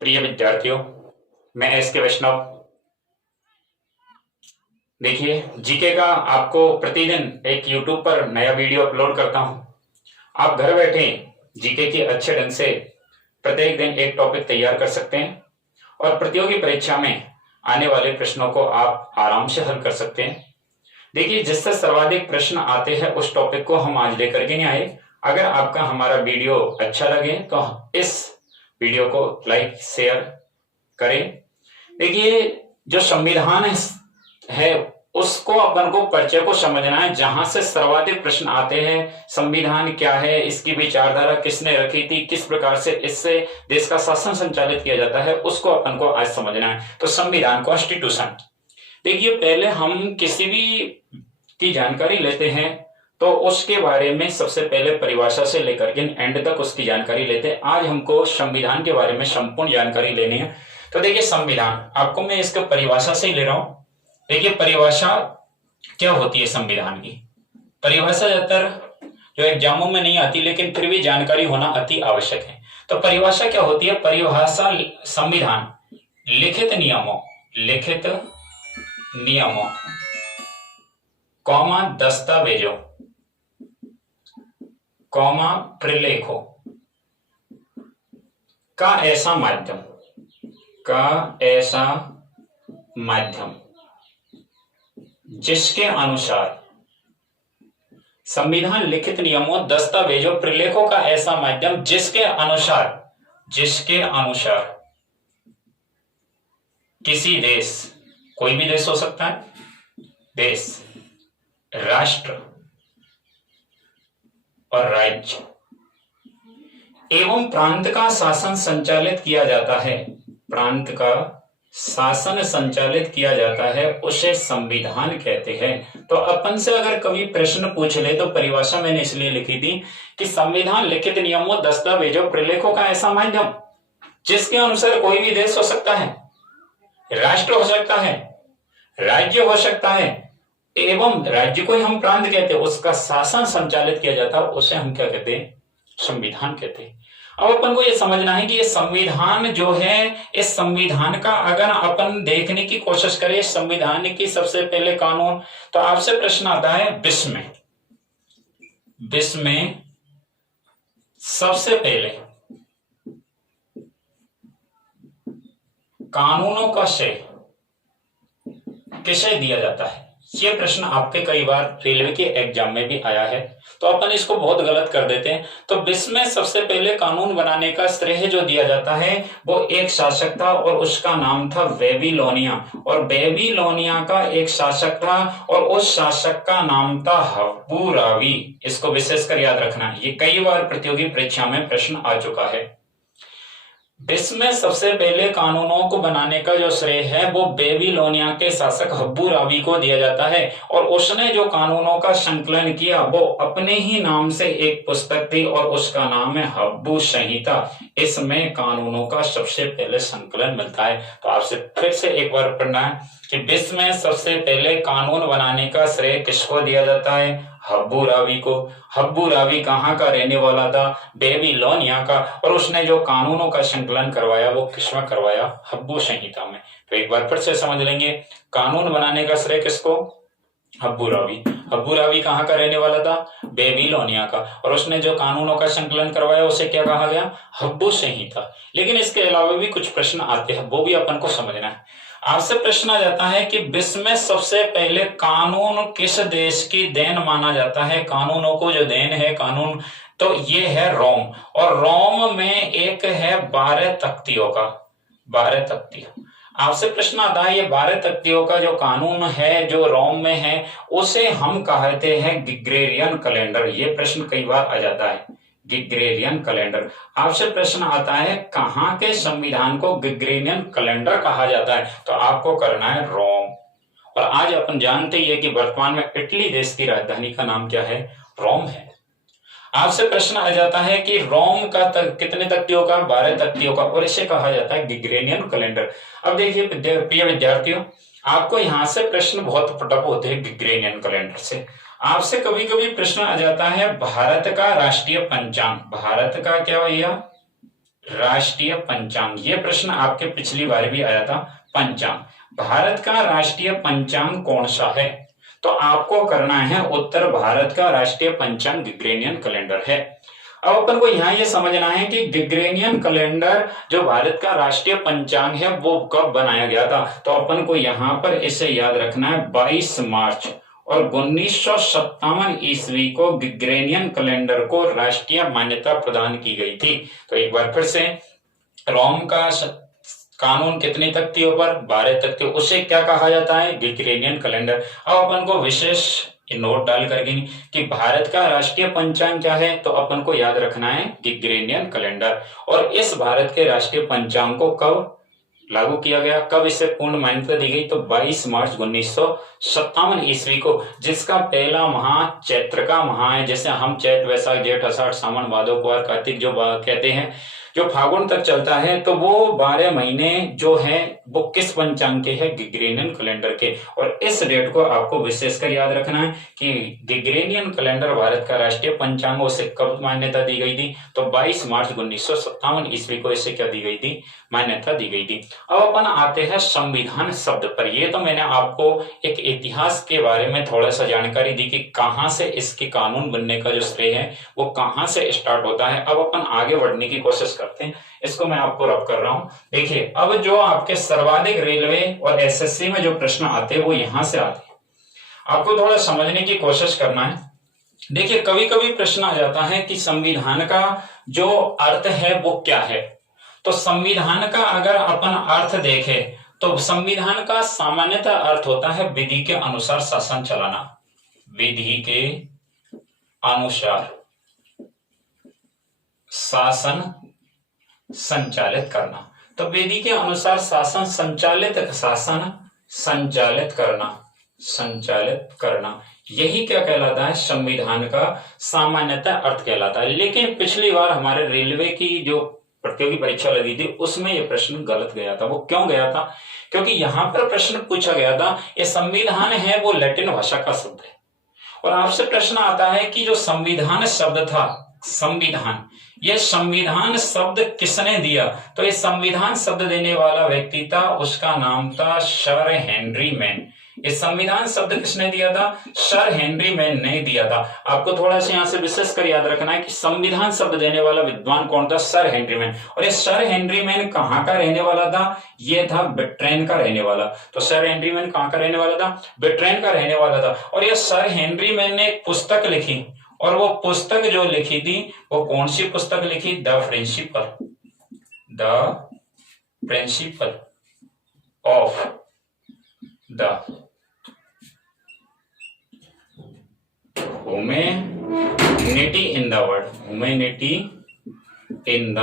प्रिय विद्यार्थियों, मैं एस के वैष्णव। देखिए, जीके का आपको प्रतिदिन एक यूट्यूब पर नया वीडियो अपलोड करता हूं। आप घर बैठे जीके की अच्छे ढंग से प्रत्येक दिन एक टॉपिक तैयार कर सकते हैं और प्रतियोगी परीक्षा में आने वाले प्रश्नों को आप आराम से हल कर सकते हैं। देखिए, जिससे सर्वाधिक प्रश्न आते हैं उस टॉपिक को हम आज लेकर के नहीं आए। अगर आपका हमारा वीडियो अच्छा लगे तो इस वीडियो को लाइक शेयर करें। देखिए, जो संविधान है उसको अपन को परिचय को समझना है, जहां से सर्वाधिक प्रश्न आते हैं। संविधान क्या है, इसकी विचारधारा किसने रखी थी, किस प्रकार से इससे देश का शासन संचालित किया जाता है, उसको अपन को आज समझना है। तो संविधान, कॉन्स्टिट्यूशन। देखिए, पहले हम किसी भी की जानकारी लेते हैं तो उसके बारे में सबसे पहले परिभाषा से लेकर के एंड तक उसकी जानकारी लेते हैं। आज हमको संविधान के बारे में संपूर्ण जानकारी लेनी है। तो देखिए, संविधान आपको मैं इसका परिभाषा से ही ले रहा हूं। देखिए, परिभाषा क्या होती है संविधान की। परिभाषा ज्यादातर जो एग्जामों में नहीं आती, लेकिन फिर भी जानकारी होना अति आवश्यक है। तो परिभाषा क्या होती है? परिभाषा संविधान लिखित नियमों कौमा दस्तावेजों कौमा प्रलेखों का ऐसा माध्यम जिसके अनुसार संविधान लिखित नियमों, दस्तावेजों, प्रलेखों का ऐसा माध्यम जिसके अनुसार किसी देश, कोई भी देश हो सकता है, देश, राष्ट्र और राज्य एवं प्रांत का शासन संचालित किया जाता है, उसे संविधान कहते हैं। तो अपन से अगर कभी प्रश्न पूछ ले तो परिभाषा मैंने इसलिए लिखी थी कि संविधान लिखित नियमों, दस्तावेजों, प्रलेखों का ऐसा माध्यम जिसके अनुसार कोई भी देश हो सकता है, राष्ट्र हो सकता है, राज्य हो सकता है, एवं राज्य को ही हम प्रांत कहते हैं, उसका शासन संचालित किया जाता है, उसे हम क्या कहते हैं? संविधान कहते हैं। अब अपन को यह समझना है कि ये संविधान जो है, इस संविधान का अगर अपन देखने की कोशिश करें, संविधान की सबसे पहले कानून, तो आपसे प्रश्न आता है विश्व में सबसे पहले कानूनों का श्रेय किसे दिया जाता है? ये प्रश्न आपके कई बार रेलवे के एग्जाम में भी आया है, तो अपन इसको बहुत गलत कर देते हैं। तो विश्व में सबसे पहले कानून बनाने का श्रेय जो दिया जाता है वो एक शासक था और उसका नाम था बेबीलोनिया, और बेबीलोनिया का एक शासक था और उस शासक का नाम था हप्पूरावी। इसको विशेषकर याद रखना, ये कई बार प्रतियोगी परीक्षा में प्रश्न आ चुका है। विश्व में सबसे पहले कानूनों को बनाने का जो श्रेय है वो बेबीलोनिया के शासक हप्पूरावी को दिया जाता है, और उसने जो कानूनों का संकलन किया वो अपने ही नाम से एक पुस्तक थी और उसका नाम है हब्बू संहिता। इसमें कानूनों का सबसे पहले संकलन मिलता है। तो आपसे फिर से एक बार पढ़ना है कि विश्व में सबसे पहले कानून बनाने का श्रेय किसको दिया जाता है? हप्पूरावी को। हप्पूरावी कहाँ का रहने वाला था? बेबीलोनिया का, और उसने जो कानूनों का संकलन करवाया वो किसमें करवाया? हब्बू संहिता में। तो एक बार फिर से समझ लेंगे, कानून बनाने का श्रेय किसको? हप्पूरावी। हप्पूरावी कहाँ का रहने वाला था? बेबीलोनिया का, और उसने जो कानूनों का संकलन करवाया उसे क्या कहा गया? हब्बू संहिता। लेकिन इसके अलावा भी कुछ प्रश्न आते हैं, वो भी अपन को समझना है। आपसे प्रश्न आ जाता है कि विश्व में सबसे पहले कानून किस देश की देन माना जाता है? कानूनों को जो देन है कानून, तो ये है रोम, और रोम में एक है 12 तख्तियों का, 12 तख्तियों। आपसे प्रश्न आता है ये 12 तख्तियों का जो कानून है जो रोम में है उसे हम कहते हैं ग्रिगोरियन कैलेंडर। ये प्रश्न कई बार आ जाता है, ग्रिगोरियन कैलेंडर। आपसे प्रश्न आता है कहाँ के संविधान को ग्रिगोरियन कैलेंडर कहा जाता है? तो आपको करना है रोम। और आज अपन जानते ही है कि वर्तमान में इटली देश की राजधानी का नाम क्या है? रोम है। आपसे प्रश्न आ जाता है कि रोम का कितने तख्तियों का? 12 तख्तियों का, और इसे कहा जाता है ग्रिगोरियन कैलेंडर। अब देखिए प्रिय विद्यार्थियों, आपको यहां से प्रश्न बहुत पटक होते हैं ग्रिगोरियन कैलेंडर से। आपसे कभी कभी प्रश्न आ जाता है भारत का राष्ट्रीय पंचांग। भारत का क्या भैया? राष्ट्रीय पंचांग, ये प्रश्न आपके पिछली बार भी आया था। पंचांग, भारत का राष्ट्रीय पंचांग कौन सा है? तो आपको करना है उत्तर, भारत का राष्ट्रीय पंचांग ग्रिगोरियन कैलेंडर है। अब अपन को यहाँ ये समझना है कि ग्रिगोरियन कैलेंडर जो भारत का राष्ट्रीय पंचांग है वो कब बनाया गया था। तो अपन को यहाँ पर इसे याद रखना है 22 मार्च और 1957 ईस्वी को ग्रिगोरियन कैलेंडर को राष्ट्रीय मान्यता प्रदान की गई थी। तो एक बार फिर से, रोम का कानून कितनी तख्ती पर? 12 तख्ती। उसे क्या कहा जाता है? Gregorian calendar. अब अपन को विशेष नोट डाल करके कि भारत का राष्ट्रीय पंचांग क्या है, तो अपन को याद रखना है ग्रिगोरियन कैलेंडर। और इस भारत के राष्ट्रीय पंचांग को कब लागू किया गया, कब इसे पूर्ण मान्यता दी गई? तो 22 मार्च 1957 ईस्वी को, जिसका पहला माह चैत्र का माह है। जैसे हम चैत, वैशाख, जेठ, आषाढ़, सावन, भादो, कुआर, कार्तिक जो कहते हैं, जो फागुन तक चलता है, तो वो 12 महीने जो है वो किस पंचांग के हैं? ग्रिगोरियन कैलेंडर के। और इस डेट को आपको विशेषकर याद रखना है कि ग्रिगोरियन कैलेंडर भारत का राष्ट्रीय पंचांग, उसे कब मान्यता दी गई थी? तो 22 मार्च 1957 ईस्वी को इसे क्या दी गई थी? मान्यता दी गई थी। अब अपन आते हैं संविधान शब्द पर। ये तो मैंने आपको एक इतिहास के बारे में थोड़ा सा जानकारी दी कि कहां से इसके कानून बनने का जो श्रेय है वो कहां से स्टार्ट होता है। अब अपन आगे बढ़ने की कोशिश करते हैं। इसको मैं आपको रब कर रहा हूं। देखिए, अब जो आपके सर्वाधिक रेलवे और एसएससी में जो प्रश्न आते हैं वो यहां से आते हैं। आपको थोड़ा समझने की कोशिश करना है। देखिए, कभी कभी प्रश्न आ जाता है कि संविधान का जो अर्थ है वो क्या है। तो संविधान का अगर अपन अर्थ देखें तो संविधान का सामान्यतः अर्थ होता है विधि के अनुसार शासन चलाना। विधि के अनुसार शासन संचालित करना। तो विधि के अनुसार शासन संचालित करना, यही क्या कहलाता है? संविधान का सामान्यतः अर्थ कहलाता है। लेकिन पिछली बार हमारे रेलवे की जो प्रतियोगी परीक्षा लगी थी उसमें यह प्रश्न गलत गया था। वो क्यों गया था? क्योंकि यहां पर प्रश्न पूछा गया था, ये संविधान है वो लैटिन भाषा का शब्द है। और आपसे प्रश्न आता है कि जो संविधान शब्द था, संविधान, यह संविधान शब्द किसने दिया? तो ये संविधान शब्द देने वाला व्यक्ति था, उसका नाम था सर हेनरी मैन। ये संविधान शब्द किसने दिया था? सर हेनरी मैन ने दिया था। आपको थोड़ा सा यहां से विशेष कर याद रखना है कि संविधान शब्द देने वाला विद्वान कौन था? Sir Henry man. और ये सर हेनरी मैन कहां का रहने वाला था? ये था ब्रिटेन का रहने वाला। तो सर हेनरी मैन कहां का रहने वाला था? ब्रिटेन का रहने वाला था। और ये सर हेनरी मैन ने एक पुस्तक लिखी, और वो पुस्तक जो लिखी थी वो कौन सी पुस्तक लिखी? The principle of the humanity in the world, humanity in the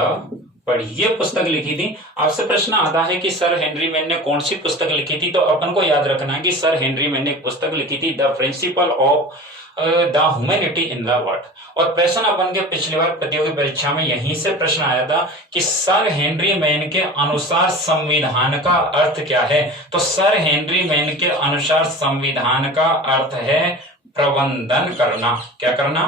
world, ये पुस्तक लिखी थी। आपसे प्रश्न आता है कि सर हेनरी मैन ने कौन सी पुस्तक लिखी थी? तो अपन को याद रखना है कि सर हेनरी मैन ने एक पुस्तक लिखी थी, the principle of the humanity in the world. और प्रश्न अपन के पिछली बार प्रतियोगी परीक्षा में यहीं से प्रश्न आया था कि सर हेनरी मैन के अनुसार संविधान का अर्थ क्या है? तो सर हेनरी मैन के अनुसार संविधान का अर्थ है प्रबंधन करना। क्या करना?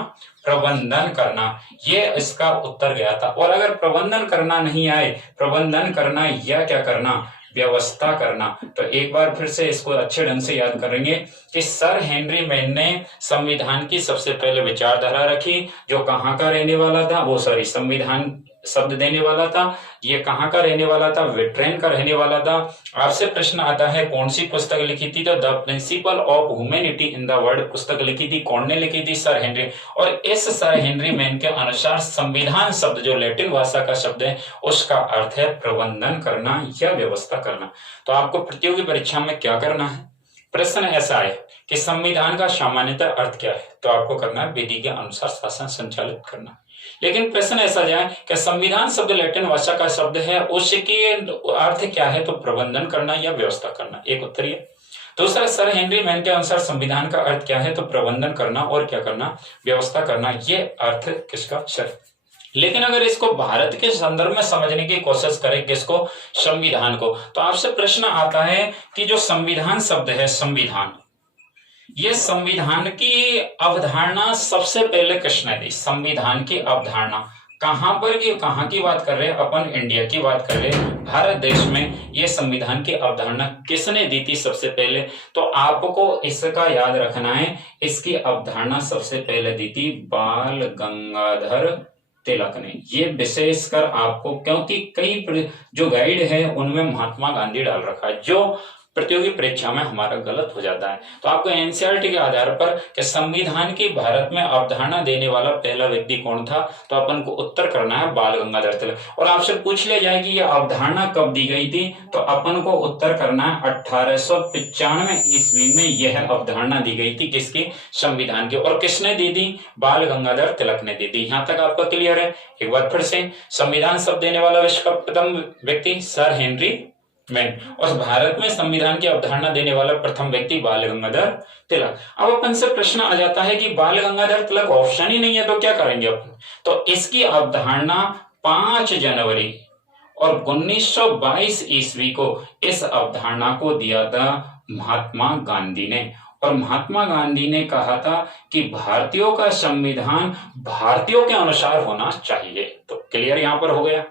प्रबंधन करना। ये इसका उत्तर गया था। और अगर प्रबंधन करना नहीं आए, प्रबंधन करना या क्या करना? व्यवस्था करना। तो एक बार फिर से इसको अच्छे ढंग से याद करेंगे कि सर हेनरी मैन ने संविधान की सबसे पहले विचारधारा रखी, जो कहाँ का रहने वाला था? वो संविधान शब्द देने वाला था, ये कहाँ का रहने वाला था? ब्रिटेन का रहने वाला था। आपसे प्रश्न आता है कौन सी पुस्तक लिखी थी? तो the principle of humanity in the world पुस्तक लिखी थी। कौन ने लिखी थी? Sir Henry. और इस सर हेनरी मैन के अनुसार संविधान शब्द जो लैटिन भाषा का शब्द है उसका अर्थ है प्रबंधन करना या व्यवस्था करना। तो आपको प्रतियोगी परीक्षा में क्या करना है? प्रश्न ऐसा है कि संविधान का सामान्यतः अर्थ क्या है? तो आपको करना है विधि के अनुसार शासन संचालित करना। लेकिन प्रश्न ऐसा जाए कि संविधान शब्द लैटिन भाषा का शब्द है, उसके अर्थ क्या है? तो प्रबंधन करना या व्यवस्था करना। एक उत्तर ये। दूसरा, सर हेनरी मैन के अनुसार संविधान का अर्थ क्या है? तो प्रबंधन करना और क्या करना? व्यवस्था करना। ये अर्थ किसका? सर। लेकिन अगर इसको भारत के संदर्भ में समझने की कोशिश करें, किसको? संविधान को, तो आपसे प्रश्न आता है कि जो संविधान शब्द है, संविधान, ये संविधान की अवधारणा सबसे पहले किसने दी? संविधान की अवधारणा कहाँ की बात कर रहे हैं अपन? इंडिया की बात कर रहे हैं। भारत देश में ये संविधान की अवधारणा किसने दी थी सबसे पहले? तो आपको इसका याद रखना है, इसकी अवधारणा सबसे पहले दी थी बाल गंगाधर तिलक ने। ये विशेषकर आपको, क्योंकि कई जो गाइड है उनमें महात्मा गांधी डाल रखा है, जो प्रतियोगी परीक्षा में हमारा गलत हो जाता है। तो आपको एनसीईआरटी के आधार पर कि संविधान की भारत में अवधारणा देने वाला पहला व्यक्ति कौन था, तो अपन को उत्तर करना है बाल गंगाधर तिलक। और आपसे पूछ लिया जाए कि यह अवधारणा कब दी गई थी, तो अपन को उत्तर करना है 1895 ईस्वी में यह अवधारणा दी गई थी। किसकी? संविधान की। और किसने दी थी? बाल गंगाधर तिलक ने दी थी। यहां तक आपका क्लियर है? एक बार फिर से, संविधान शब्द देने वाला विश्व का प्रथम व्यक्ति सर हेनरी मैन, और भारत में संविधान की अवधारणा देने वाला प्रथम व्यक्ति बाल गंगाधर तिलक। अब अपन से प्रश्न आ जाता है कि बाल गंगाधर तिलक ऑप्शन ही नहीं है तो क्या करेंगे अपन? तो इसकी अवधारणा 5 जनवरी और 1922 ईस्वी को इस अवधारणा को दिया था महात्मा गांधी ने। और महात्मा गांधी ने कहा था कि भारतीयों का संविधान भारतीयों के अनुसार होना चाहिए। तो क्लियर यहां पर हो गया।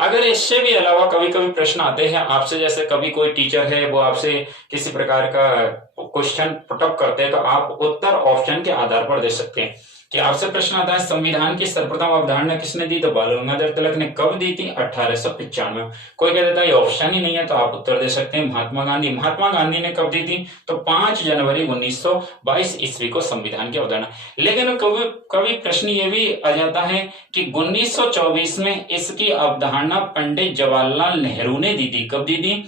अगर इससे भी अलावा कभी कभी प्रश्न आते हैं आपसे, जैसे कभी कोई टीचर है वो आपसे किसी प्रकार का क्वेश्चन पुटअप करते हैं, तो आप उत्तर ऑप्शन के आधार पर दे सकते हैं। कि आपसे प्रश्न आता है संविधान की सर्वप्रथम अवधारणा किसने दी, तो बाल गंगाधर तिलक ने। कब दी थी? 1895। कोई कह देता है ये ऑप्शन ही नहीं है, तो आप उत्तर दे सकते हैं महात्मा गांधी। महात्मा गांधी ने कब दी थी? तो 5 जनवरी 1922 ईस्वी को संविधान की अवधारणा। लेकिन कभी कभी प्रश्न ये भी आ जाता है कि 1924 में इसकी अवधारणा पंडित जवाहरलाल नेहरू ने दी थी। कब दी थी?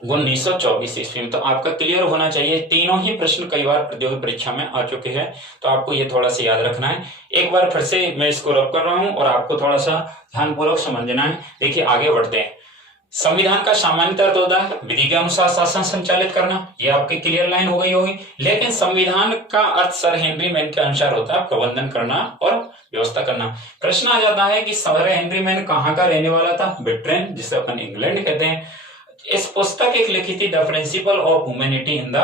1924 ईस्वी में। तो आपका क्लियर होना चाहिए। तीनों ही प्रश्न कई बार प्रतियोगी परीक्षा में आ चुके हैं, तो आपको ये थोड़ा सा याद रखना है। एक बार फिर से मैं इसको रब कर रहा हूं और आपको थोड़ा सा ध्यानपूर्वक समझना है। देखिए आगे बढ़ते हैं। संविधान का सामान्य अर्थ होता है विधि के अनुसार शासन संचालित करना, ये आपकी क्लियर लाइन हो गई होगी। लेकिन संविधान का अर्थ सर हेनरी मैन के अनुसार होता है प्रबंधन करना और व्यवस्था करना। प्रश्न आ जाता है कि सर हेनरी मैन कहाँ का रहने वाला था? ब्रिटेन, जिसे अपन इंग्लैंड कहते हैं। इस पुस्तक एक लिखी थी the principle of humanity in the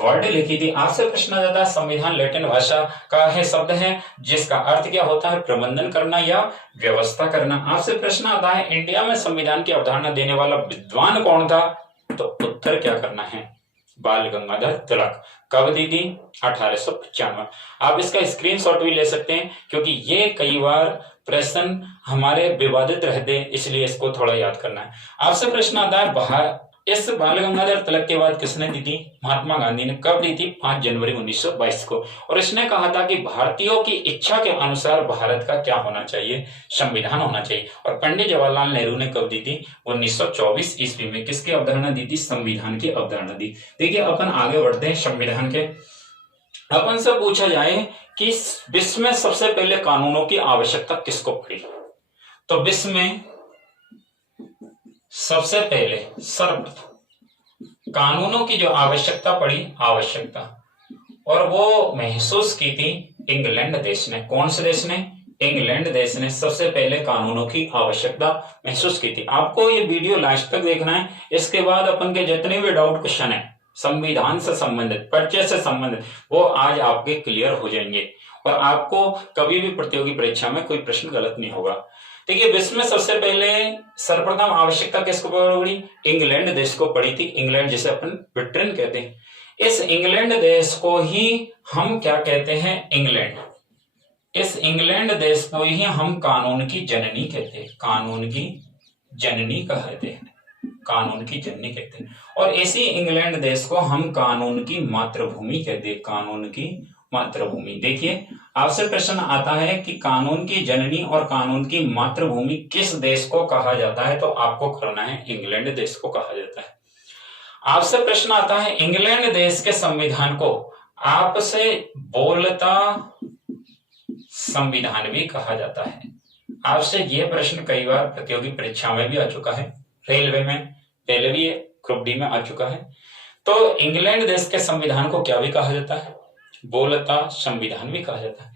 world लिखी थी। आपसे प्रश्न आ जाता है संविधान लैटिन भाषा का है शब्द है जिसका अर्थ क्या होता है? प्रबंधन करना या व्यवस्था करना। आपसे प्रश्न आता है इंडिया में संविधान की अवधारणा देने वाला विद्वान कौन था? तो उत्तर क्या करना है? बाल गंगाधर तिलक। कब दी थी? 1895। आप इसका स्क्रीनशॉट भी ले सकते हैं क्योंकि ये कई बार प्रश्न हमारे विवादित रहते हैं, इसलिए इसको थोड़ा याद करना है। आपसे प्रश्न आता है इस बाल गंगाधर तिलक के बाद किसने दी थी? महात्मा गांधी ने। कब दी थी? 5 जनवरी 1922 को। और इसने कहा था कि भारतीयों की इच्छा के अनुसार भारत का क्या होना चाहिए? संविधान होना चाहिए। और पंडित जवाहरलाल नेहरू ने कब दी थी? 1924 ईस्वी में। किसकी अवधारणा दी थी? संविधान की अवधारणा दी। देखिए अपन आगे बढ़ते हैं संविधान के। अपन से पूछा जाए कि विश्व में सबसे पहले कानूनों की आवश्यकता किसको पड़ी, तो विश्व में सबसे पहले सर्वप्रथम कानूनों की जो आवश्यकता पड़ी, और वो महसूस की थी इंग्लैंड देश ने। कौन से देश ने? इंग्लैंड देश ने सबसे पहले कानूनों की आवश्यकता महसूस की थी। आपको ये वीडियो लास्ट तक देखना है। इसके बाद अपन के जितने भी डाउट क्वेश्चन है संविधान से संबंधित, परिचय से संबंधित, वो आज आपके क्लियर हो जाएंगे और आपको कभी भी प्रतियोगी परीक्षा में कोई प्रश्न गलत नहीं होगा। देखिए विश्व में सबसे पहले सर्वप्रथम आवश्यकता किसको पड़ी? इंग्लैंड देश को पड़ी थी। इंग्लैंड जिसे अपन ब्रिटेन कहते हैं। इस इंग्लैंड देश को ही हम क्या कहते हैं? इंग्लैंड। इस इंग्लैंड देश को ही हम कानून की जननी कहते हैं। कानून की जननी कहते हैं। कानून की जननी कहते हैं। और इसी इंग्लैंड देश को हम कानून की मातृभूमि कहते हैं। कानून की मातृभूमि। देखिए आपसे प्रश्न आता है कि कानून की जननी और कानून की मातृभूमि किस देश को कहा जाता है, तो आपको करना है इंग्लैंड देश को कहा जाता है। आपसे प्रश्न आता है इंग्लैंड देश के संविधान को आपसे बोलता संविधान भी कहा जाता है। आपसे यह प्रश्न कई बार प्रतियोगी परीक्षा में भी आ चुका है, रेलवे में पहले भी, ग्रुप डी में आ चुका है। तो इंग्लैंड देश के संविधान को क्या भी कहा जाता है? बोलता संविधान भी कहा जाता है।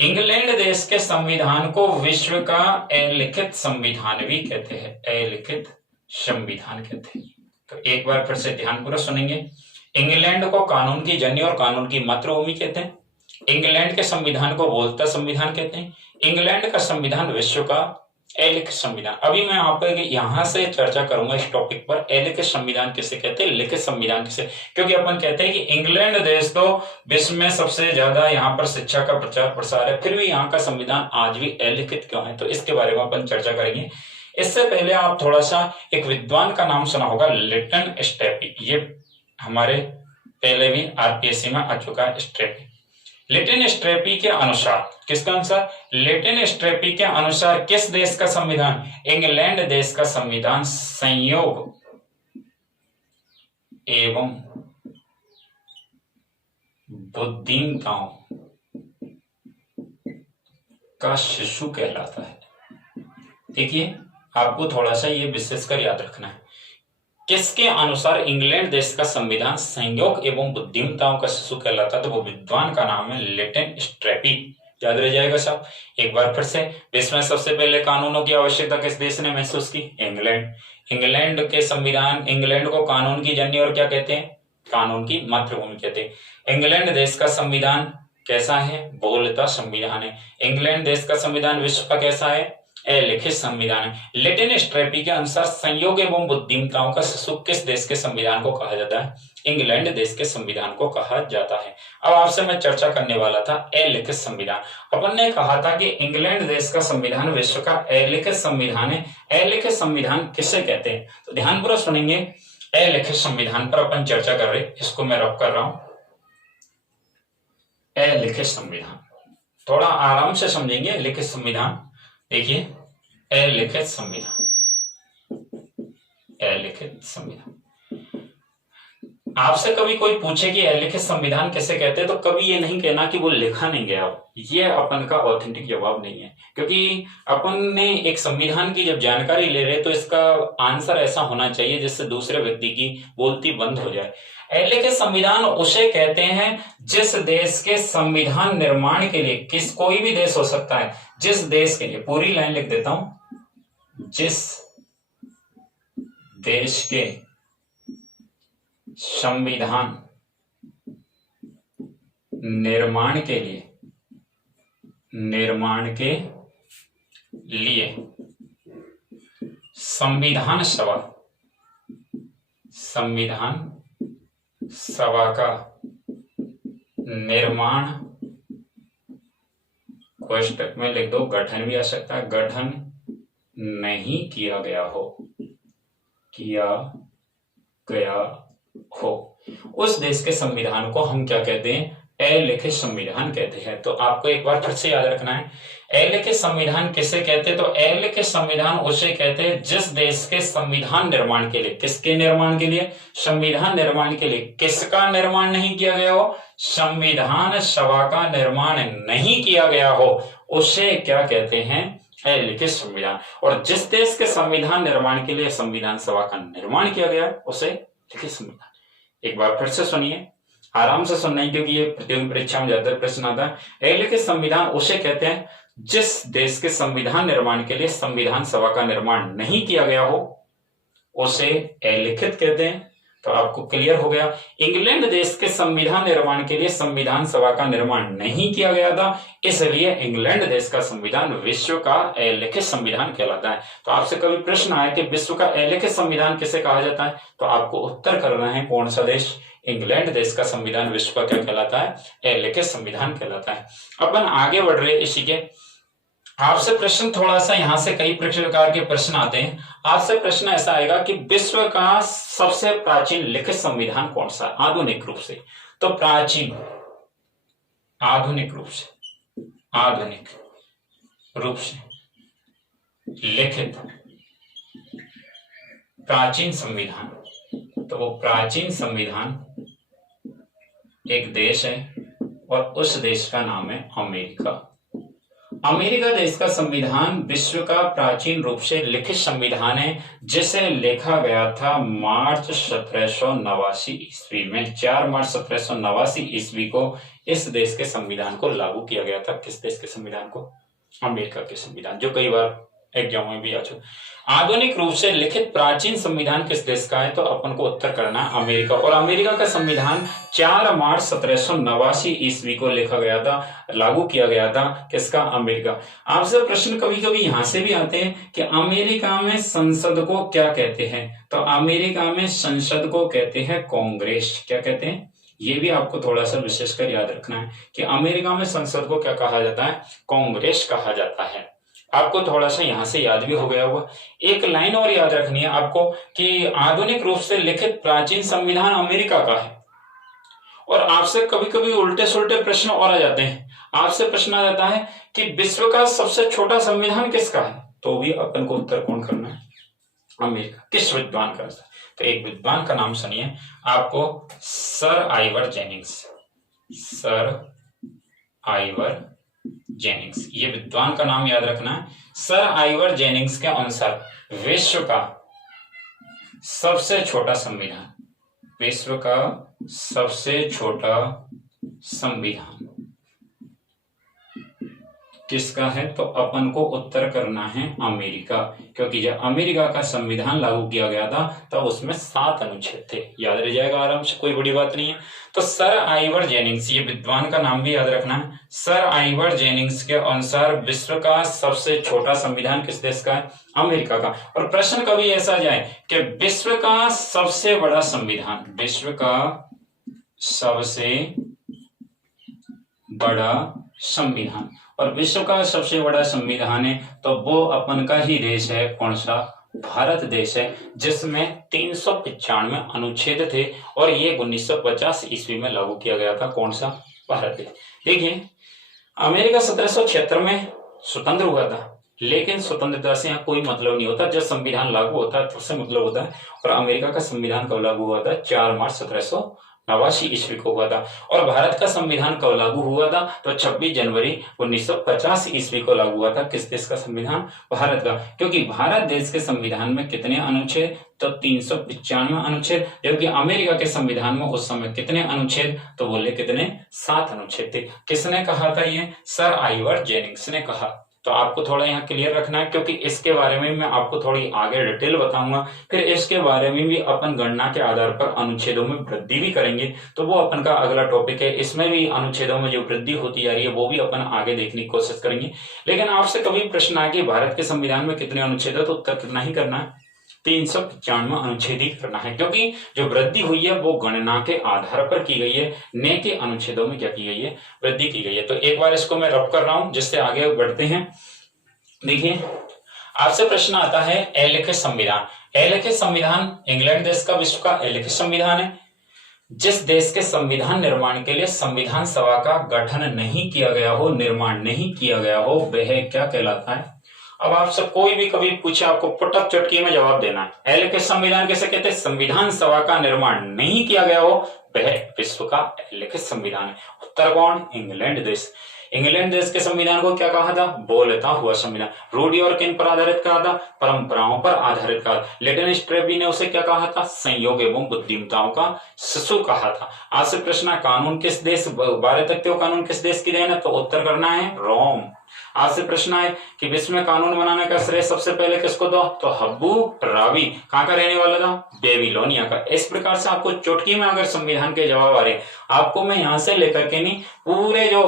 इंग्लैंड देश के संविधान को विश्व का अलिखित संविधान भी कहते हैं। अलिखित संविधान कहते हैं। तो एक बार फिर से ध्यानपूर्वक सुनेंगे। इंग्लैंड को कानून की जननी और कानून की मातृभूमि कहते हैं। इंग्लैंड के संविधान को बोलता संविधान कहते हैं। इंग्लैंड का संविधान विश्व का अलिखित संविधान। अभी मैं आप यहां से चर्चा करूंगा इस टॉपिक पर, अलिखित संविधान किसे कहते हैं, लिखित संविधान किसे, क्योंकि अपन कहते हैं कि इंग्लैंड देश तो विश्व में सबसे ज्यादा यहाँ पर शिक्षा का प्रचार प्रसार है, फिर भी यहाँ का संविधान आज भी अलिखित क्यों है, तो इसके बारे में अपन चर्चा करेंगे। इससे पहले आप थोड़ा सा एक विद्वान का नाम सुना होगा, लिटन स्ट्रैपी। ये हमारे पहले भी आरपीएससी में आ चुका है, स्ट्रैपी। लिटन स्ट्रैपी के अनुसार, किसका अनुसार, लिटन स्ट्रैपी के अनुसार किस देश का संविधान, इंग्लैंड देश का संविधान संयोग एवं बुद्धिमताओं का शिशु कहलाता है। देखिए आपको थोड़ा सा ये विशेषकर याद रखना है, किसके अनुसार इंग्लैंड देश का संविधान संयोग एवं बुद्धिमताओं का शिशु कहलाता है, तो वो विद्वान का नाम है लिटन स्ट्रैपी। याद रह जाएगा साहब। एक बार फिर से, विश्व में सबसे पहले कानूनों की आवश्यकता किस देश ने महसूस की, इंग्लैंड। इंग्लैंड के संविधान, इंग्लैंड को कानून की जननी और क्या कहते हैं, कानून की मातृभूमि कहते हैं। इंग्लैंड देश का संविधान कैसा है, बोलता संविधान है। इंग्लैंड देश का संविधान विश्व का कैसा है, अलिखित संविधान है। लिटन स्ट्रैपी के अनुसार संयोग एवं बुद्धिमताओं का शिशु किस देश के संविधान को कहा जाता है, इंग्लैंड देश के संविधान को कहा जाता है। अब आपसे मैं चर्चा करने वाला था अलिखित संविधान। अपन ने कहा था कि इंग्लैंड देश का संविधान विश्व का अलिखित संविधान है। अलिखित संविधान किसे कहते हैं, तो ध्यानपूर्वक सुनेंगे। अलिखित संविधान पर अपन चर्चा कर रहे, इसको मैं रब कर रहा हूं, अलिखित संविधान। थोड़ा आराम से समझेंगे लिखित संविधान। देखिए अलिखित संविधान, अलिखित संविधान। आपसे कभी कोई पूछे कि अलिखित संविधान किसे कहते हैं, तो कभी ये नहीं कहना कि वो लिखा नहीं गया हो। ये अपन का ऑथेंटिक जवाब नहीं है, क्योंकि अपन ने एक संविधान की जब जानकारी ले रहे तो इसका आंसर ऐसा होना चाहिए जिससे दूसरे व्यक्ति की बोलती बंद हो जाए। अलिखित संविधान उसे कहते हैं जिस देश के संविधान निर्माण के लिए, कोई भी देश हो सकता है, जिस देश के लिए, पूरी लाइन लिख देता हूं, जिस देश के संविधान निर्माण के लिए संविधान सभा का निर्माण, कोष्टक में लिख दो गठन भी आ सकता है, गठन नहीं किया गया हो, उस देश के संविधान को हम क्या कहते हैं, अलिखित संविधान कहते हैं। तो आपको एक बार फिर से याद रखना है, अलिखित संविधान किसे कहते हैं, तो अलिखित संविधान उसे कहते हैं जिस देश के संविधान निर्माण के लिए, किसके निर्माण के लिए, संविधान निर्माण के लिए, किसका निर्माण नहीं किया गया हो, संविधान सभा का निर्माण नहीं किया गया हो, उसे क्या कहते हैं, अलिखित संविधान। और जिस देश के संविधान निर्माण के लिए संविधान सभा का निर्माण किया गया उसे लिखित संविधान। एक बार फिर से सुनिए, आराम से सुनना है, क्योंकि ये प्रतियोगी परीक्षा में ज्यादा प्रश्न आता है। अलिखित संविधान उसे कहते हैं जिस देश के संविधान निर्माण के लिए संविधान सभा का निर्माण नहीं किया गया हो, उसे अलिखित कहते हैं। तो आपको क्लियर हो गया, इंग्लैंड देश के संविधान निर्माण के लिए संविधान सभा का निर्माण नहीं किया गया था, इसलिए इंग्लैंड देश का संविधान विश्व का अलिखित संविधान कहलाता है। तो आपसे कभी प्रश्न आए कि विश्व का अलिखित संविधान किसे कहा जाता है, तो आपको उत्तर करना है कौन सा देश, इंग्लैंड देश का संविधान विश्व का क्या कहलाता है, अलिखित संविधान कहलाता है। अपन आगे बढ़ रहे इसी के, आपसे प्रश्न थोड़ा सा यहां से कई प्रकार के प्रश्न आते हैं। आपसे प्रश्न ऐसा आएगा कि विश्व का सबसे प्राचीन लिखित संविधान कौन सा, आधुनिक रूप से, तो प्राचीन, आधुनिक रूप से लिखित प्राचीन संविधान, तो वो प्राचीन संविधान एक देश है और उस देश का नाम है अमेरिका। अमेरिका देश का संविधान विश्व का प्राचीन रूप से लिखित संविधान है, जिसे लिखा गया था मार्च 1789 ईस्वी में। 4 मार्च 1789 ईस्वी को इस देश के संविधान को लागू किया गया था। किस देश के संविधान को, अमेरिका के संविधान, जो कई बार एग्जाम में भी आ चुका। आधुनिक रूप से लिखित प्राचीन संविधान किस देश का है? तो अपन को उत्तर करना है अमेरिका। और अमेरिका का संविधान 4 मार्च 1789 ईस्वी को लिखा गया था, लागू किया गया था। किसका? अमेरिका। आपसे प्रश्न कभी कभी यहां से भी आते हैं कि अमेरिका में संसद को क्या कहते हैं? तो अमेरिका में संसद को कहते हैं कांग्रेस। क्या कहते हैं? ये भी आपको थोड़ा सा विशेषकर याद रखना है कि अमेरिका में संसद को क्या कहा जाता है? कांग्रेस कहा जाता है। आपको थोड़ा सा यहां से याद भी हो गया होगा। एक लाइन और याद रखनी है आपको कि आधुनिक रूप से लिखित प्राचीन संविधान अमेरिका का है। और आपसे कभी कभी उल्टे सुल्टे प्रश्न और आ जाते हैं। आपसे प्रश्न आ जाता है कि विश्व का सबसे छोटा संविधान किसका है? तो भी अपन को उत्तर कौन करना है? अमेरिका। किस विद्वान का? तो एक विद्वान का नाम सुनिए आपको, sir Ivor Jennings. Sir Ivor Jennings, ये विद्वान का नाम याद रखना है। सर आइवर जेनिंग्स के अनुसार विश्व का सबसे छोटा संविधान, विश्व का सबसे छोटा संविधान किसका है? तो अपन को उत्तर करना है अमेरिका, क्योंकि जब अमेरिका का संविधान लागू किया गया था तब उसमें 7 अनुच्छेद थे। याद रह जाएगा आराम से, कोई बड़ी बात नहीं है। तो सर आइवर जेनिंग्स, ये विद्वान का नाम भी याद रखना है। सर आइवर जेनिंग्स के अनुसार विश्व का सबसे छोटा संविधान किस देश का है? अमेरिका का। और प्रश्न कभी ऐसा जाए कि विश्व का सबसे बड़ा संविधान, विश्व का सबसे बड़ा संविधान, और विश्व का सबसे बड़ा संविधान है तो वो अपन का ही देश है। कौन सा? भारत देश है, जिसमें 395 अनुच्छेद थे और ये 1950 ईस्वी में लागू किया गया था। कौन सा? भारत देश। देखिए, अमेरिका 1776 में स्वतंत्र हुआ था, लेकिन स्वतंत्रता से यहाँ कोई मतलब नहीं होता। जब संविधान लागू होता है तो उससे मतलब होता है। और अमेरिका का संविधान कब लागू हुआ था? 4 मार्च 1789 ईस्वी को हुआ था। और भारत का संविधान कब लागू हुआ था? तो 26 जनवरी 1950 ईस्वी को लागू हुआ था। किस देश का संविधान? भारत का। क्योंकि भारत देश के संविधान में कितने अनुच्छेद? तो 395 अनुच्छेद, जबकि अमेरिका के संविधान में उस समय कितने अनुच्छेद? तो बोले कितने? 7 अनुच्छेद थे। किसने कहा था ये? सर आइवर जेनिंग्स ने कहा। तो आपको थोड़ा यहाँ क्लियर रखना है, क्योंकि इसके बारे में मैं आपको थोड़ी आगे डिटेल बताऊंगा। फिर इसके बारे में भी अपन गणना के आधार पर अनुच्छेदों में वृद्धि भी करेंगे, तो वो अपन का अगला टॉपिक है। इसमें भी अनुच्छेदों में जो वृद्धि होती जा रही है वो भी अपन आगे देखने की कोशिश करेंगे। लेकिन आपसे कभी प्रश्न आए कि भारत के संविधान में कितने अनुच्छेद है, तो उत्तर करना ही करना है 395 अनुच्छेद ही करना है, क्योंकि जो वृद्धि हुई है वो गणना के आधार पर की गई है, न कि अनुच्छेदों में क्या की गई है? वृद्धि की गई है। तो एक बार इसको मैं रब कर रहा हूं, जिससे आगे बढ़ते हैं। देखिए, आपसे प्रश्न आता है अलिखित संविधान। अलिखित संविधान इंग्लैंड देश का विश्व का अलिखित संविधान है। जिस देश के संविधान निर्माण के लिए संविधान सभा का गठन नहीं किया गया हो, निर्माण नहीं किया गया हो, वह क्या कहलाता है? अब आपसे कोई भी कभी पूछे, आपको पुटअप चुटकी में जवाब देना है। अलिखित संविधान किसे कहते हैं? संविधान सभा का निर्माण नहीं किया गया हो, वह विश्व का अलिखित संविधान है। उत्तर कौन? इंग्लैंड देश। इंग्लैंड देश के संविधान को क्या कहा था? बोलता हुआ संविधान। रूढ़ि और किन पर आधारित कहा था? परंपराओं पर आधारित कहा। लिटन स्ट्रेबी ने उसे क्या कहा था? संयोग एवं बुद्धिमताओं का शिशु कहा था। आज से प्रश्न, कानून किस देश, 12 तख्तियों कानून किस देश की देन है? तो उत्तर करना है रोम। आज से प्रश्न है कि विश्व में कानून बनाने का श्रेय सबसे पहले किसको दो? तो हब्बू रावी। कहां का रहने वाला था? बेबीलोनिया का। इस प्रकार से आपको चुटकी में अगर संविधान के जवाब आ रहे हैं, आपको मैं यहां से लेकर के नहीं, पूरे जो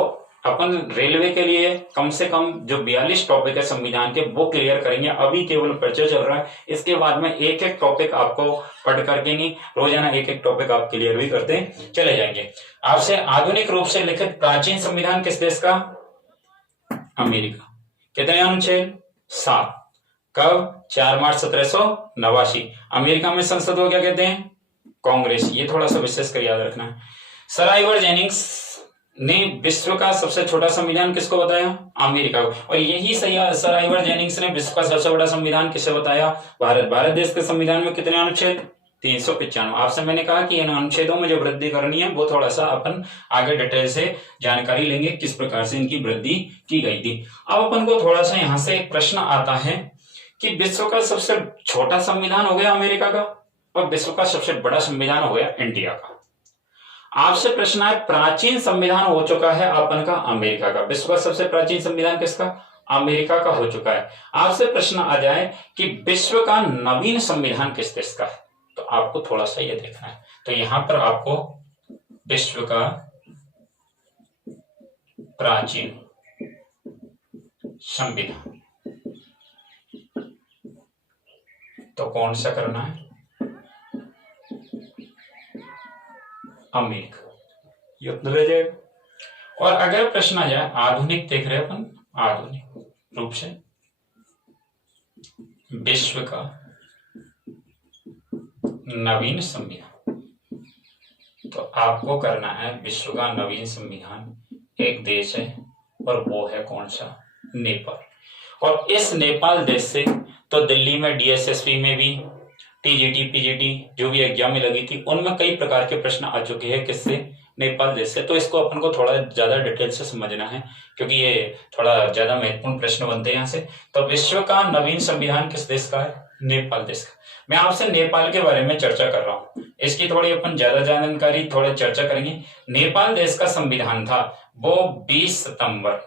अपन रेलवे के लिए कम से कम जो 42 टॉपिक है संविधान के, वो क्लियर करेंगे। अभी केवल परिचय चल रहा है, इसके बाद में एक एक टॉपिक आपको पढ़ करके नहीं, रोजाना एक एक टॉपिक आप क्लियर भी करते चले जाएंगे। आपसे आधुनिक रूप से लिखित प्राचीन संविधान किस देश का? अमेरिका। कितने अनुच्छेद? 7। कब? 4 मार्च 1789। अमेरिका में संसद को क्या कहते हैं? कांग्रेस। ये थोड़ा सा विशेष कर याद रखना है। सर आइवर जेनिंग्स ने विश्व का सबसे छोटा संविधान किसको बताया? अमेरिका को। और यही सही, सर आइवर जेनिंग्स ने विश्व का सबसे बड़ा संविधान किसे बताया? भारत। भारत देश के संविधान में कितने अनुच्छेद? 395। आपसे मैंने कहा कि इन अनुच्छेदों में जो वृद्धि करनी है वो थोड़ा सा अपन आगे डिटेल से जानकारी लेंगे, किस प्रकार से इनकी वृद्धि की गई थी। अब अपन को थोड़ा सा यहाँ से एक प्रश्न आता है कि विश्व का सबसे छोटा संविधान हो गया अमेरिका का, और विश्व का सबसे बड़ा संविधान हो गया इंडिया का। आपसे प्रश्न है, प्राचीन संविधान हो चुका है अपन का अमेरिका का, विश्व का सबसे प्राचीन संविधान किसका? अमेरिका का हो चुका है। आपसे प्रश्न आ जाए कि विश्व का नवीन संविधान किस देश का है, तो आपको थोड़ा सा ये देखना है। तो यहां पर आपको विश्व का प्राचीन संविधान तो कौन सा करना है, अमेरिका, ये उत्तर हो जाएगा। और अगर प्रश्न आ जाए आधुनिक, देख रहे अपन आधुनिक रूप से विश्व का नवीन संविधान, तो आपको करना है विश्व का नवीन संविधान एक देश है और वो है कौन सा, नेपाल। और इस नेपाल देश से तो दिल्ली में डीएसएसपी में भी टीजीटी पीजीटी जो भी एग्जाम में लगी थी उनमें कई प्रकार के प्रश्न आ चुके हैं, किससे, नेपाल देश से। तो इसको अपन को थोड़ा ज्यादा डिटेल से समझना है क्योंकि ये थोड़ा ज्यादा महत्वपूर्ण प्रश्न बनते हैं यहाँ से। तो विश्व का नवीन संविधान किस देश का है, नेपाल देश का। मैं आपसे नेपाल के बारे में चर्चा कर रहा हूँ, इसकी थोड़ी अपन ज्यादा जानकारी थोड़ा चर्चा करेंगे। नेपाल देश का संविधान था वो 20 सितंबर,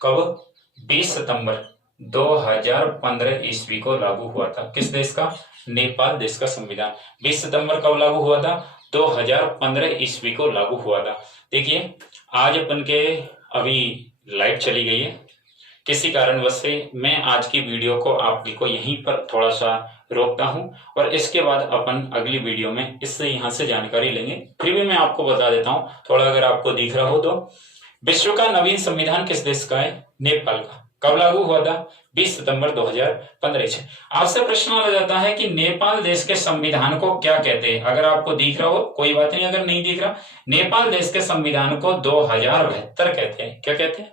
कब, 20 सितंबर 2015 ईस्वी को लागू हुआ था। किस देश का, नेपाल देश का संविधान 20 सितंबर कब लागू हुआ था, 2015 ईस्वी को लागू हुआ था। देखिए आज अपन के अभी लाइट चली गई है, किसी कारणवश से मैं आज की वीडियो को आपको यहीं पर थोड़ा सा रोकता हूं और इसके बाद अपन अगली वीडियो में इससे यहां से जानकारी लेंगे। फिर भी मैं आपको बता देता हूं थोड़ा, अगर आपको दिख रहा हो तो विश्व का नवीन संविधान किस देश का है, नेपाल का। कब लागू हुआ था, 20 सितंबर 2015 से। आपसे प्रश्न आ जाता है कि नेपाल देश के संविधान को क्या कहते हैं। अगर आपको दिख रहा हो कोई बात नहीं, अगर नहीं दिख रहा, नेपाल देश के संविधान को 2072 कहते हैं। क्या कहते हैं,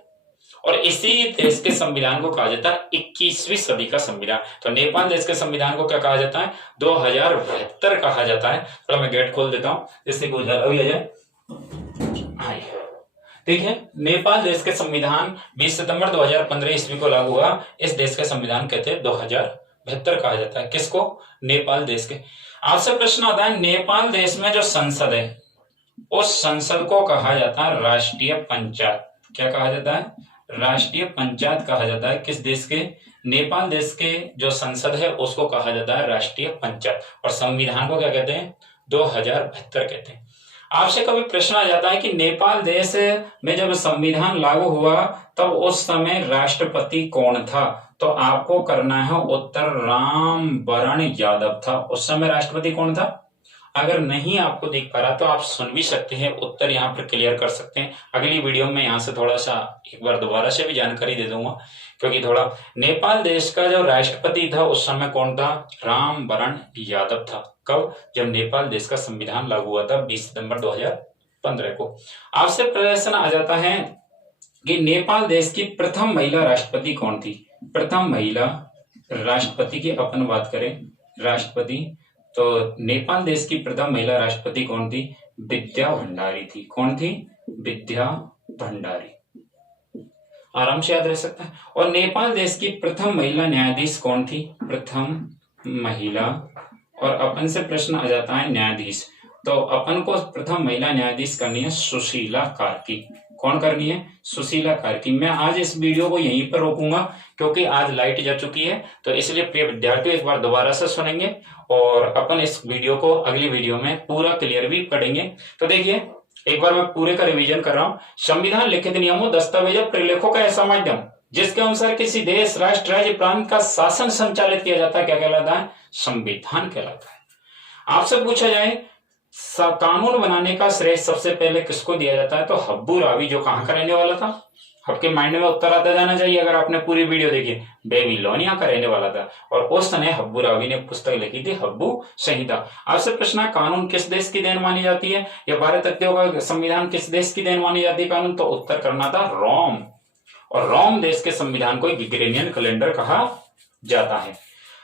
और इसी देश के संविधान को कहा जाता है 21वीं सदी का संविधान। तो नेपाल देश के संविधान को क्या कहा जाता है, 2072 कहा जाता है। थोड़ा मैं गेट खोल देता हूं जिससे कोई उजाला भी आ जाए। ठीक है, नेपाल देश के संविधान 20 सितंबर 2015 ईस्वी को लागू हुआ। इस देश का संविधान कहते हैं 2072 कहा जाता है। किसको, नेपाल देश के। आपसे प्रश्न आता है नेपाल देश में जो संसद है उस संसद को कहा जाता है राष्ट्रीय पंचायत। क्या कहा जाता है, राष्ट्रीय पंचायत कहा जाता है। किस देश के, नेपाल देश के जो संसद है उसको कहा जाता है राष्ट्रीय पंचायत। और संविधान को क्या कहते हैं, 2072 कहते हैं। आपसे कभी प्रश्न आ जाता है कि नेपाल देश में जब संविधान लागू हुआ तब उस समय राष्ट्रपति कौन था, तो आपको करना है उत्तर राम वरण यादव था। उस समय राष्ट्रपति कौन था। अगर नहीं आपको दिख पा रहा तो आप सुन भी सकते हैं, उत्तर यहाँ पर क्लियर कर सकते हैं। अगली वीडियो में यहाँ से थोड़ा सा एक बार दोबारा से भी जानकारी दे दूंगा क्योंकि थोड़ा नेपाल देश का जो राष्ट्रपति था उस समय कौन था, राम वरण यादव था। कब, जब नेपाल देश का संविधान लागू हुआ था 20 सितंबर 2015 को। आपसे प्रश्न आ जाता है कि नेपाल देश की प्रथम महिला राष्ट्रपति कौन थी। प्रथम महिला राष्ट्रपति की अपन बात करें, राष्ट्रपति, तो नेपाल देश की प्रथम महिला राष्ट्रपति कौन थी, विद्या भंडारी थी। कौन थी, विद्या भंडारी, आराम से याद रह सकता है। और नेपाल देश की प्रथम महिला न्यायाधीश कौन थी, प्रथम महिला। और अपन से प्रश्न आ जाता है न्यायाधीश, तो अपन को प्रथम महिला न्यायाधीश करनी है सुशीला कार्की। कौन करनी है, सुशीला कार्की। मैं आज इस वीडियो को यहीं पर रोकूंगा क्योंकि आज लाइट जा चुकी है, तो इसलिए प्रिय विद्यार्थी एक बार दोबारा से सुनेंगे और अपन इस वीडियो को अगली वीडियो में पूरा क्लियर भी पढ़ेंगे। तो देखिए एक बार मैं पूरे का रिवीजन कर रहा हूं। संविधान लिखित नियमों, दस्तावेजों, प्रलेखों का ऐसा माध्यम जिसके अनुसार किसी देश, राष्ट्र, राज्य, प्रांत का शासन संचालित किया जाता है, क्या कहलाता है, संविधान कहलाता है। आपसे पूछा जाए कानून बनाने का श्रेय सबसे पहले किसको दिया जाता है, तो हब्बू रावी, जो कहां का रहने वाला था। आपके माइंड में उत्तर आता जाना चाहिए अगर आपने पूरी वीडियो देखी। बेबीलोनिया का रहने वाला था और उस समय हब्बू रावी ने पुस्तक लिखी थी हब्बू संहिता। आपसे प्रश्न है कानून किस देश की देन मानी जाती है, या भारत तथ्यों का संविधान किस देश की देन मानी जाती है कानून, तो उत्तर करना था रोम। और रोम देश के संविधान को ग्रेगोरियन कैलेंडर कहा जाता है।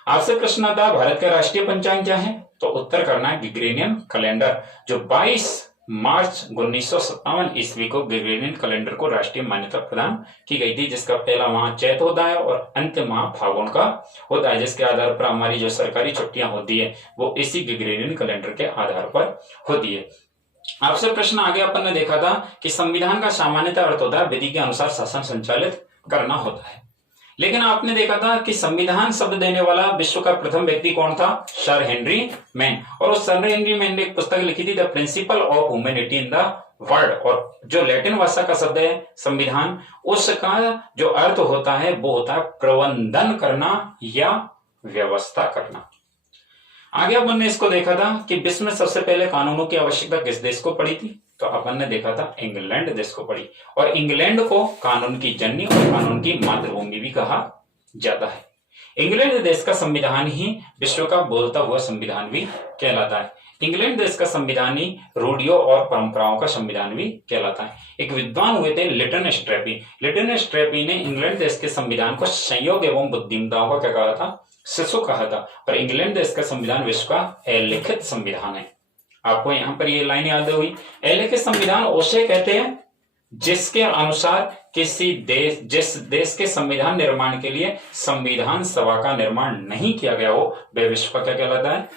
आपसे प्रश्न आता है भारत का राष्ट्रीय पंचांग क्या है, तो उत्तर करना है ग्रेगोरियन कैलेंडर, जो 22 मार्च 1957 ईस्वी को ग्रेगोरियन कैलेंडर को राष्ट्रीय मान्यता प्रदान की गई थी, जिसका पहला माह चैत होता है और अंतिम माह फागुन का होता है, जिसके आधार पर हमारी जो सरकारी छुट्टियां होती है वो इसी ग्रेगोरियन कैलेंडर के आधार पर होती है। आपसे प्रश्न आगे अपन ने देखा था कि संविधान का सामान्यतः अर्थ होता है विधि के अनुसार शासन संचालित करना होता है। लेकिन आपने देखा था कि संविधान शब्द देने वाला विश्व का प्रथम व्यक्ति कौन था? Sir Henry man. और उस सर हेनरी मैन ने एक पुस्तक लिखी थी, the principle of humanity in the world. और जो लैटिन भाषा का शब्द है संविधान, उसका जो अर्थ होता है वो होता है प्रबंधन करना या व्यवस्था करना। आगे अपन ने इसको देखा था कि विश्व में सबसे पहले कानूनों की आवश्यकता किस देश को पड़ी थी? तो अपन ने देखा था इंग्लैंड देश को पड़ी। और इंग्लैंड को कानून की जननी और कानून की मातृभूमि भी कहा जाता है। इंग्लैंड देश का संविधान ही विश्व का बोलता हुआ संविधान भी कहलाता है। इंग्लैंड देश का संविधान ही रूढ़ियों और परंपराओं का संविधान भी कहलाता है। एक विद्वान हुए थे लिटन स्ट्रैपी। लिटन स्ट्रैपी ने इंग्लैंड देश के संविधान को संयोग एवं बुद्धिमत्ताओं का क्या कहा था? शिशु कहा था। और इंग्लैंड देश का संविधान विश्व का अलिखित संविधान है। आपको यहां पर ये लाइन याद हुई। अलिखित संविधान उसे कहते हैं जिसके अनुसार जिस देश के संविधान निर्माण के लिए संविधान सभा का निर्माण नहीं किया गया हो, वह विश्व का क्या कहलाता है?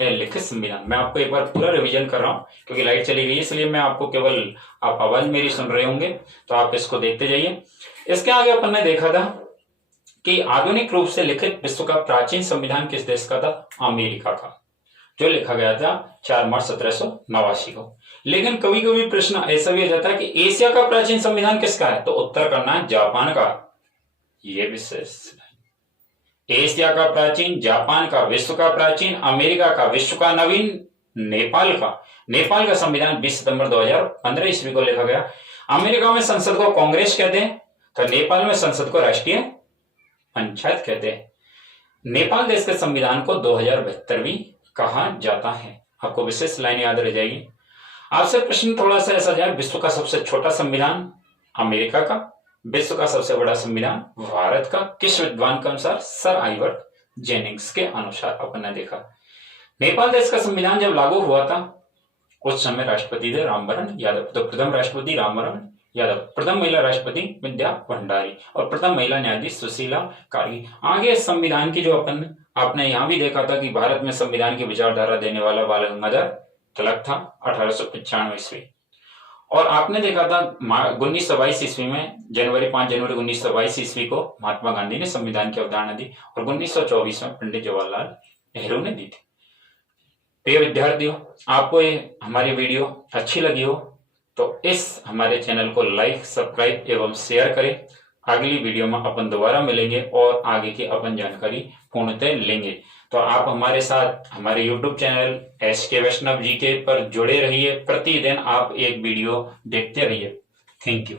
अलिखित संविधान। मैं आपको एक बार पूरा रिवीजन कर रहा हूं क्योंकि लाइट चली गई, इसलिए मैं आपको केवल, आप आवाज मेरी सुन रहे होंगे तो आप इसको देखते जाइए। इसके आगे अपन ने देखा था कि आधुनिक रूप से लिखित विश्व का प्राचीन संविधान किस देश का था? अमेरिका का, जो लिखा गया था 4 मार्च 1789 को। लेकिन कभी कभी प्रश्न ऐसा भी आ जाता है कि एशिया का प्राचीन संविधान किसका है? तो उत्तर करना है जापान का। यह विशेष, एशिया का प्राचीन, जापान का, विश्व का प्राचीन, अमेरिका का, विश्व का नवीन, नेपाल का। नेपाल का संविधान 20 सितंबर 2015 ईस्वी को लिखा गया। अमेरिका में संसद को कांग्रेस कहते हैं, तो नेपाल में संसद को राष्ट्रीय पंचायत कहते हैं। नेपाल देश के संविधान को 2072 भी कहा जाता है। आपको विशेष लाइन याद रह जाएगी। आपसे प्रश्न थोड़ा सा ऐसा जाए, विश्व का सबसे छोटा संविधान अमेरिका का, विश्व का सबसे बड़ा संविधान भारत का। किस विद्वान के अनुसार? सर आइवर जेनिंग्स के अनुसार। अपन ने देखा नेपाल देश का संविधान जब लागू हुआ था उस समय राष्ट्रपति थे रामवरण यादव। तो प्रथम राष्ट्रपति रामवरण यादव, प्रथम महिला राष्ट्रपति विद्या भंडारी और प्रथम महिला न्यायाधीश सुशीला कारगी। आगे संविधान की जो आपने यहां भी देखा था कि भारत में संविधान की विचारधारा देने वाला बाल गंगाधर तिलक था 1895 ईस्वी। और आपने देखा था 1922 ईस्वी में 5 जनवरी 1922 ईस्वी को महात्मा गांधी ने संविधान की अवधारणा दी और 1924 में पंडित जवाहरलाल नेहरू ने दी थी। प्रिय विद्यार्थियों, आपको ये हमारी वीडियो अच्छी लगी हो तो इस हमारे चैनल को लाइक, सब्सक्राइब एवं शेयर करें। अगली वीडियो में अपन दोबारा मिलेंगे और आगे की अपन जानकारी पूर्णतः लेंगे। तो आप हमारे साथ हमारे YouTube चैनल SK वैष्णव GK पर जुड़े रहिए। प्रतिदिन आप एक वीडियो देखते रहिए। Thank you.